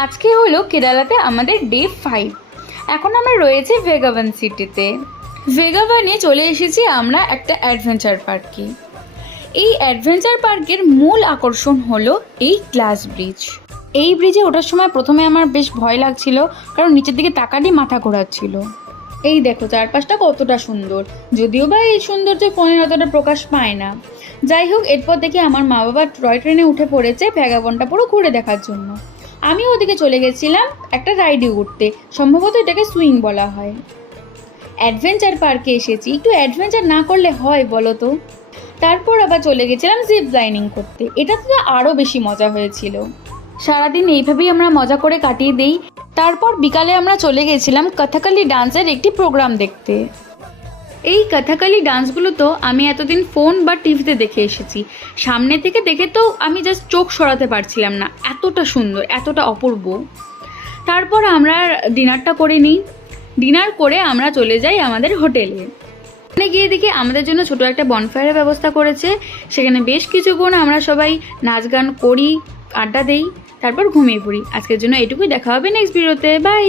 আজকে হলো কেরালাতে আমাদের ডে ফাইভ এখন আমরা রয়েছে ভেগাবান সিটিতে। ভেগাবানে চলে এসেছি আমরা একটা অ্যাডভেঞ্চার পার্কে এই অ্যাডভেঞ্চার পার্কের মূল আকর্ষণ হলো এই গ্লাস ব্রিজ এই ব্রিজে ওঠার সময় প্রথমে আমার বেশ ভয় লাগছিল, কারণ নিচের দিকে তাকালেই মাথা ঘোরাচ্ছিল। এই দেখো চারপাশটা কতটা সুন্দর, যদিও বা এই সৌন্দর্য ফোনের অতটা প্রকাশ পায় না। যাই হোক, এরপর দেখি আমার মা বাবা টয় ট্রেনে উঠে পড়েছে ভ্যাগাবনটা পুরো ঘুরে দেখার জন্য। আমিও ওদিকে চলে গেছিলাম একটা রাইডে উঠতে। সম্ভবত এটাকে সুইং বলা হয়। অ্যাডভেঞ্চার পার্কে এসেছি। একটু অ্যাডভেঞ্চার না করলে হয় বলো তো? তারপর আবার চলে গেছিলাম জিপ লাইনিং করতে। এটা তো আরও বেশি মজা হয়েছিল। সারাদিন এইভাবেই আমরা মজা করে কাটিয়ে দেই। তারপর বিকালে আমরা চলে গেছিলাম কথাকালি ডান্সের একটি প্রোগ্রাম দেখতে। এই কথাকালি ডান্সগুলো তো আমি এতদিন ফোন বা টিভিতে দেখে এসেছি। সামনে থেকে দেখে তো আমি জাস্ট চোখ সরাতে পারছিলাম না। এতটা সুন্দর, এতটা অপূর্ব। তারপর আমরা ডিনারটা করে নিই। ডিনার করে আমরা চলে যাই আমাদের হোটেলে। ওখানে গিয়ে দেখি আমাদের জন্য ছোট একটা বনফায়ারের ব্যবস্থা করেছে। সেখানে বেশ কিছুক্ষণ আমরা সবাই নাচ গান করি, আড্ডা দেই, তারপর ঘুমিয়ে পড়ি। আজকের জন্য এটুকুই দেখা হবে নেক্সট ভিডিওতে বাই